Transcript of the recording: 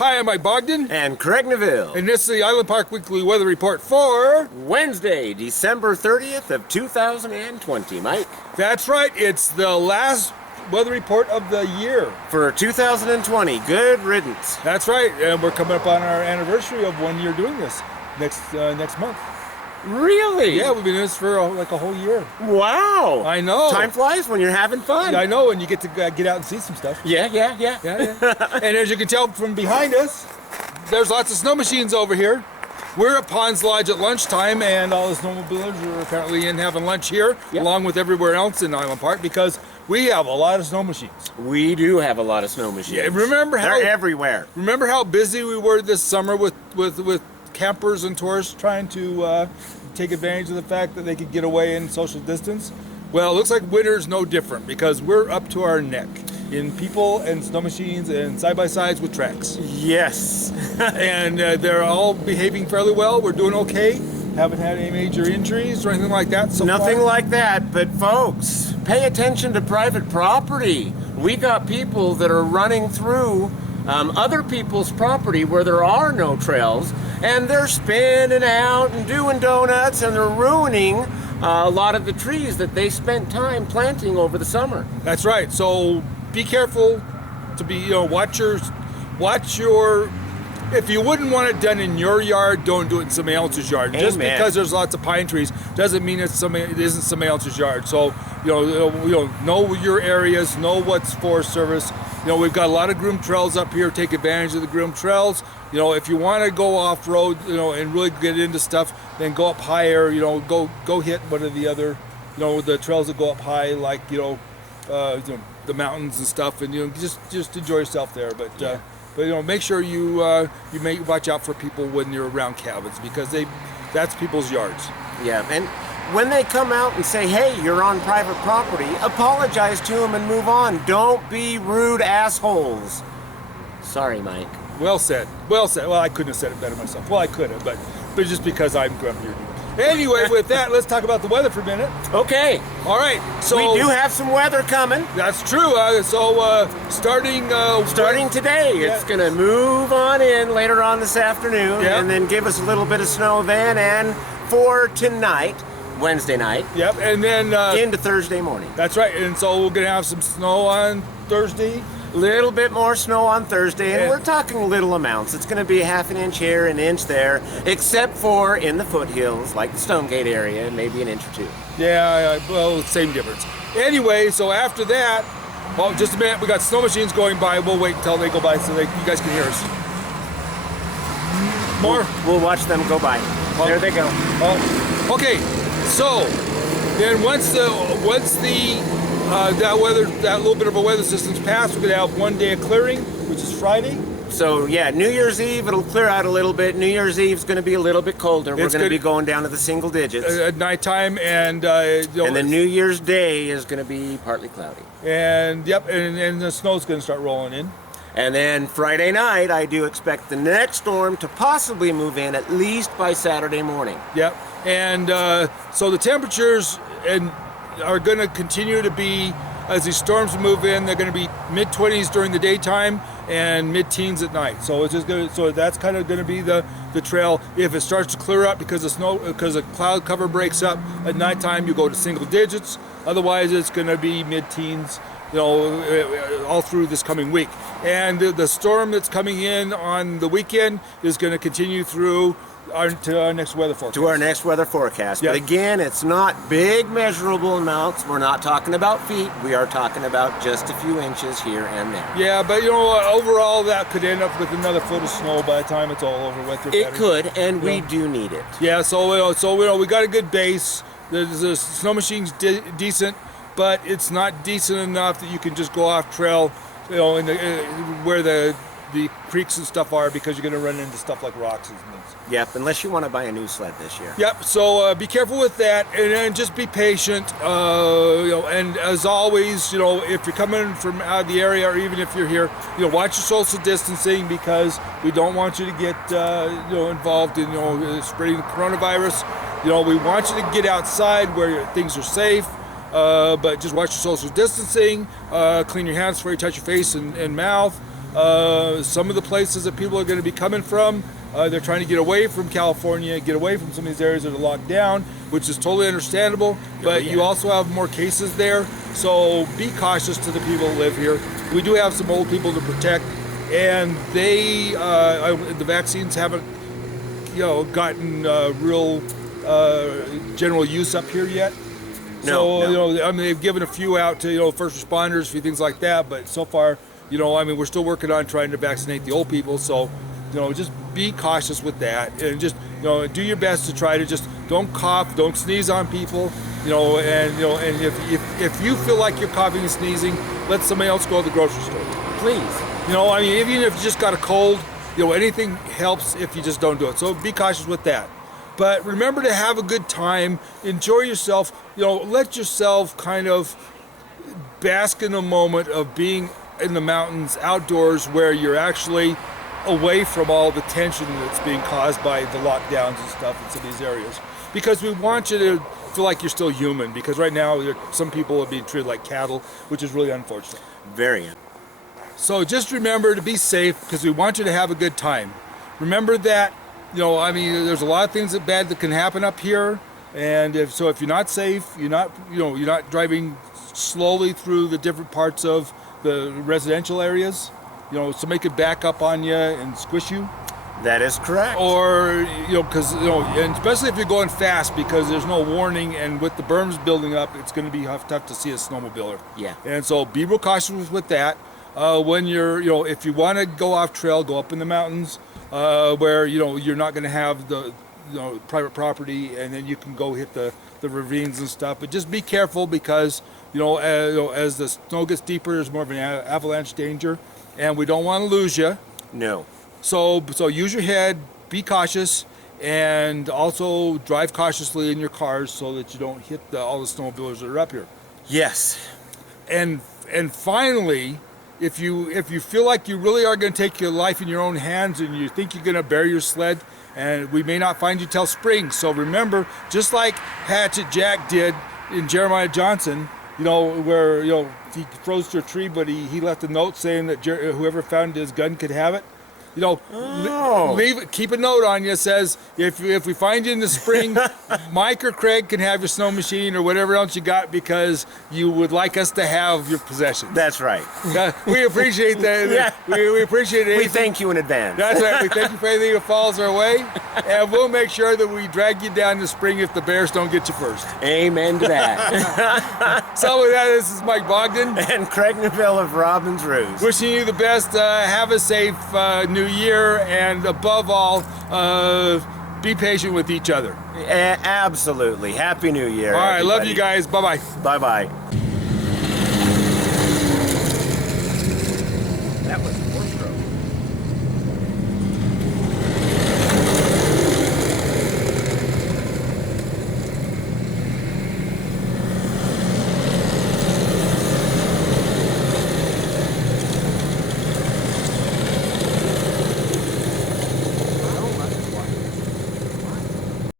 Hi, I'm Mike Bogden. And Craig Neville. And this is the Island Park Weekly Weather Report for Wednesday, December 30th of 2020, Mike. That's right, it's the last weather report of the year. For 2020, good riddance. That's right, and we're coming up on our anniversary of 1 year doing this next month. Really? Yeah, we've been doing this for like a whole year. Wow. I know. Time flies when you're having fun. I know, and you get to get out and see some stuff. Yeah. And as you can tell from behind us, there's lots of snow machines over here. We're at Ponds Lodge at lunchtime, and all the snowmobilers are apparently in having lunch here, along with everywhere else in Island Park, because we have a lot of snow machines. We do have a lot of snow machines. Yeah, they're everywhere. Remember how busy we were this summer with campers and tourists trying to take advantage of the fact that they could get away and social distance? Well, it looks like winter's no different, because we're up to our neck in people and snow machines and side-by-sides with tracks. Yes. And they're all behaving fairly well. We're doing okay. Haven't had any major injuries or anything like that so Nothing far. like that, but folks, pay attention to private property. We got people that are running through other people's property where there are no trails, and they're spinning out and doing donuts, and they're ruining a lot of the trees that they spent time planting over the summer. That's right. So be careful to be, watch your, if you wouldn't want it done in your yard, don't do it in somebody else's yard. Amen. Just because there's lots of pine trees doesn't mean it isn't somebody else's yard. So, know your areas, know what's Forest Service. We've got a lot of groomed trails up here. Take advantage of the groomed trails. If you want to go off-road, and really get into stuff, then go up higher. Go hit one of the other, the trails that go up high, like the mountains and stuff, and just enjoy yourself there. But make sure you watch out for people when you're around cabins, because that's people's yards. Yeah, and when they come out and say, hey, you're on private property, apologize to them and move on. Don't be rude assholes. Sorry, Mike. Well said. Well, I couldn't have said it better myself. Well, I could have, but just because I'm grumpier. Anyway, with that, let's talk about the weather for a minute. Okay. All right. So we do have some weather coming. That's true. Starting today, it's going to move on in later on this afternoon, and then give us a little bit of snow then, and for tonight, Wednesday night. Yep, and then into Thursday morning. That's right. And so we're going to have some snow on Thursday. Little bit more snow on Thursday, and we're talking little amounts. It's going to be half an inch here, an inch there, except for in the foothills, like the Stonegate area, maybe an inch or two. Yeah, well, same difference. Anyway, so after that, just a minute, we got snow machines going by. We'll wait until they go by so you guys can hear us. More? We'll watch them go by. There they go. Okay, so then once that little bit of a weather system's passed, we're going to have 1 day of clearing, which is Friday. So yeah, New Year's Eve, it'll clear out a little bit. New Year's Eve's going to be a little bit colder. We're going to be going down to the single digits. At nighttime, and the New Year's Day is going to be partly cloudy. And and the snow's going to start rolling in. And then Friday night, I do expect the next storm to possibly move in at least by Saturday morning. Yep. And so the temperatures are going to continue to be, as these storms move in, they're going to be mid-20s during the daytime and mid-teens at night. So it's just so that's kind of going to be the trail. If it starts to clear up because the cloud cover breaks up at nighttime, you go to single digits. Otherwise, it's going to be mid-teens, all through this coming week. And the storm that's coming in on the weekend is going to continue through to our next weather forecast. Yep. But again, it's not big measurable amounts. We're not talking about feet. We are talking about just a few inches here and there. Yeah, but overall that could end up with another foot of snow by the time it's all over with. It could, and we do need it. Yeah, so we got a good base. The snow machine's decent, but it's not decent enough that you can just go off trail, where the creeks and stuff are, because you're going to run into stuff like rocks and things. Yep, unless you want to buy a new sled this year. Yep, so be careful with that, and then just be patient. And as always, if you're coming from out of the area, or even if you're here, watch your social distancing, because we don't want you to get involved in spreading the coronavirus. We want you to get outside where things are safe. But just watch your social distancing, clean your hands before you touch your face and mouth. Some of the places that people are going to be coming from, they're trying to get away from California, get away from some of these areas that are locked down, which is totally understandable. But you also have more cases there, so be cautious to the people that live here. We do have some old people to protect, and the vaccines haven't, gotten real general use up here yet. No. I mean, they've given a few out to first responders, a few things like that, but so far, we're still working on trying to vaccinate the old people. So, just be cautious with that, and just do your best to try to just don't cough, don't sneeze on people, and if you feel like you're coughing and sneezing, let somebody else go to the grocery store, Please. even if you just got a cold, anything helps if you just don't do it. So be cautious with that. But remember to have a good time, enjoy yourself, let yourself kind of bask in the moment of being in the mountains outdoors where you're actually away from all the tension that's being caused by the lockdowns and stuff in some of these areas. Because we want you to feel like you're still human, because right now some people are being treated like cattle, which is really unfortunate. Very. So just remember to be safe, because we want you to have a good time. Remember that, there's a lot of things that can happen up here, and if you're not safe, you're not driving slowly through the different parts of the residential areas, somebody could back up on you and squish you. That is correct. Or, because, and especially if you're going fast, because there's no warning, and with the berms building up, it's going to be tough to see a snowmobiler. Yeah. And so be real cautious with that. When you're, if you want to go off trail, go up in the mountains, where, you're not going to have the, private property, and then you can go hit the ravines and stuff. But just be careful, because, as the snow gets deeper, there's more of an avalanche danger, and we don't want to lose you. No. So use your head, be cautious, and also drive cautiously in your cars so that you don't hit all the snowmobilers that are up here. Yes. And finally, if you feel like you really are going to take your life in your own hands and you think you're going to bury your sled, and we may not find you till spring. So remember, just like Hatchet Jack did in Jeremiah Johnson, where he froze to a tree, but he left a note saying that whoever found his gun could have it. Keep a note on you that says, if we find you in the spring, Mike or Craig can have your snow machine or whatever else you got, because you would like us to have your possessions. That's right. We appreciate that. Yeah. We appreciate it. We thank you in advance. That's right. We thank you for anything that falls our way, and we'll make sure that we drag you down in the spring if the bears don't get you first. Amen to that. So with that, this is Mike Bogden And Craig Neville of Robbins Ruse. wishing you the best. Have a safe New Year, and above all, be patient with each other. Absolutely. Happy New Year. All right, everybody. love you guys. Bye-bye. Bye-bye.